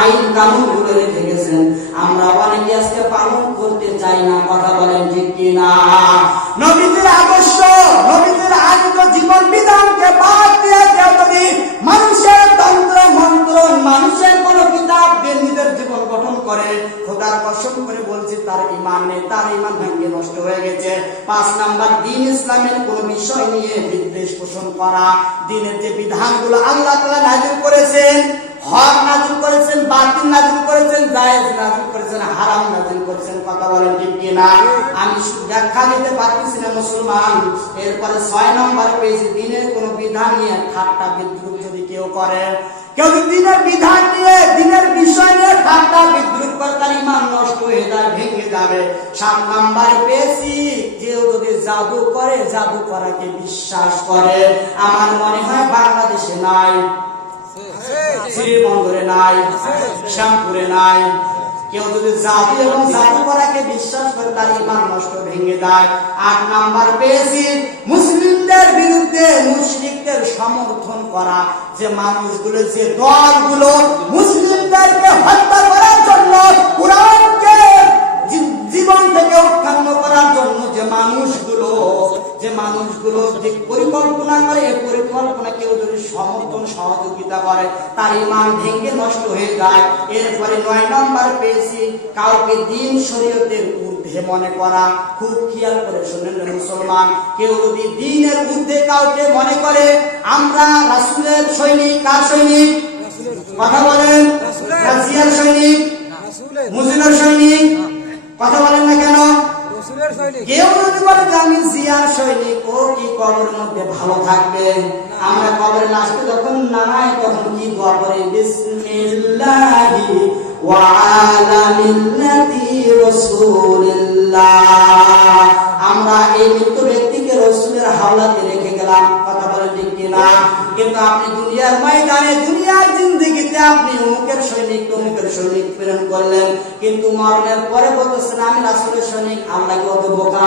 আইন কানুনগুলো রেখে গেছেন। আমরা অনেকে আজকে পালন করতে চাই না, কথা বলেন ঠিক কিনা? নবীদের আদর্শ, নবীদের আনিত জীবন বিধানকে বাদ দিয়ে কেউ যদি মানুষের তন্ত্র, মন্ত্র, মানুষের কোন কিতাব দিয়ে নিজের জীবন গঠন করে, খোদার কসম করে বলছি, তার ইমান নেই, তার ইমান ভেঙে নষ্ট হয়ে গেছে। পাঁচ নাম্বার, দিন ইসলামের কোন বিষয় নিয়ে বিদ্বেষ পোষণ করা, দিনের যে বিধানগুলো আল্লাহ তাআলা নাযিল করেছেন হক নাযিল করেছেন, বাতিল নাযিল করেছেন, জায়েজ নাযিল করেছেন, হারাম নাযিল করেছেন, কথা বলেন ঠিক কিনা? আমি ব্যাখ্যা দিতে পারতেছি না, মুসলমান। এরপরে ছয় নম্বর পেয়েছি, দিনের কোন বিধান নিয়ে ঠাট্টা বিদ্রুপ যদি কেউ করে, কেউ দিনের বিধান নিয়ে, দিনের বিষয় নিয়ে ঠাট্টা বিদ্রুপ করে তার ইমান নষ্ট হয়ে যায়, ভেঙে যাবে। সাত নাম্বার পেয়েছি, কেউ যদি জাদু করে, জাদু করাকে বিশ্বাস করে। আমার মনে হয় বাংলাদেশে নাই। শ্রীবন্দরে নাই, শ্যামপুরে নাই। কেউ যদি জাদু এবং জাদু করাকে বিশ্বাস করে তার ইমান নষ্ট ভেঙে যায় আট নাম্বার পেয়েছি, মুসলিমদের বিরুদ্ধে মুশরিকদের সমর্থন করা। যে মানুষগুলো, যে দলগুলো মুসলিমদেরকে হত্যা করার জন্য কোরআনকে জীবন থেকে উৎখান্ন করার জন্য যে মানুষগুলো যে মানুষগুলো যে পরিকল্পনা করে এই পরিকল্পনা কেউ যদি সমর্থন সহযোগিতা করে তার ইমান ভেঙে নষ্ট হয়ে যায়। এরপরে নয় নম্বর পেয়েছি কাউকে দিন শরীয়তের ঊর্ধ্বে মনে করা। খুব খেয়াল করে শুনেন মুসলমান কেউ যদি দিনের ঊর্ধ্বে কাউকে মনে করে আমরা রাসুলের সৈনিক কার সৈনিক? কথা বলেন রাজিয়ার সৈনিক? মুজিবের সৈনিক? কথা বলেন না কেন? কেউ জিয়ার সৈনিক, ও কি কবরের মধ্যে ভালো থাকবে? আমরা কবরের লাস্টে যখন নামাই, তখন কি দোয়া করি? বিসমিল্লাহি মিল্লাতি রাসূলিল্লাহ। আমরা এই ব্যক্তিকে হাওলাতে রেখে গেলাম। কথা বলে ঠিক কিনা? কিন্তু আপনি দুনিয়ার ময়দানে, দুনিয়ার জিন্দগিতে আপনি অমুকের সৈনিক অমুকের সৈনিক প্রেরণ করলেন। কিন্তু মরণের পরে বলতেছেন, আমি রাসুলের সৈনিক আল্লাহ কত বোকা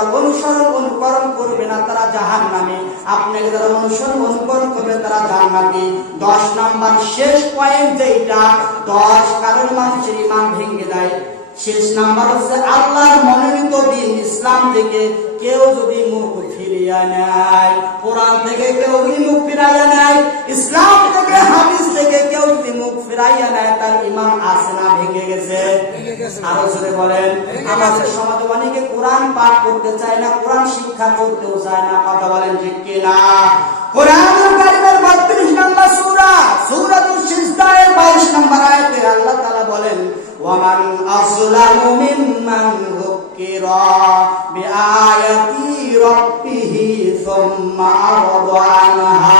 যারা অনুসরণ অনুকরণ করবে না, তারা জাহান নামে আপনাকে যারা অনুসরণ অনুকরণ করবে, তারা জাহান নামে দশ নাম্বার শেষ পয়েন্ট যেটা দশ কারণ মানুষের ইমান ভেঙে দেয় শেষ নাম্বার হচ্ছে আল্লাহর মনোনীত দিন। ইসলাম থেকে কেউ যদি মুখ ফিরিয়ে নেয়, কোরআন থেকে কেউ যদি মুখ ফিরাইয়া নেয়, ইসলাম যদি নেয় তার ইমান আছে না ভেঙে গেছে। আরও জোরে বলেন আমাদের সমাজে অনেকে কোরআন পাঠ করতে চায় না কোরআন শিক্ষা করতেও চায় না কথা বলেন ঠিক কিনা? কোরআনুল কারীমের 32 নম্বর সূরা সূরাতুল সিজদার 22 নম্বর আয়াতে আল্লাহ তাআলা বলেন ওয়ামান আসলামু মিম্মান যুকিরা বিআয়াতি রাব্বিহি সুম্মা আরাদা আনহা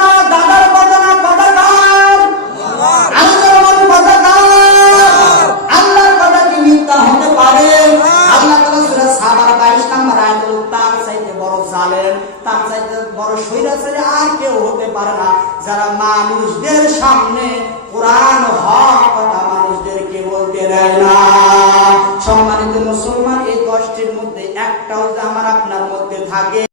সাবার 22 নম্বর আয়াত তার চাইতে বড় জালেম, তার চাইতে বড় স্বৈরাচারী আর কেউ হতে পারে না। যারা মানুষদের সামনে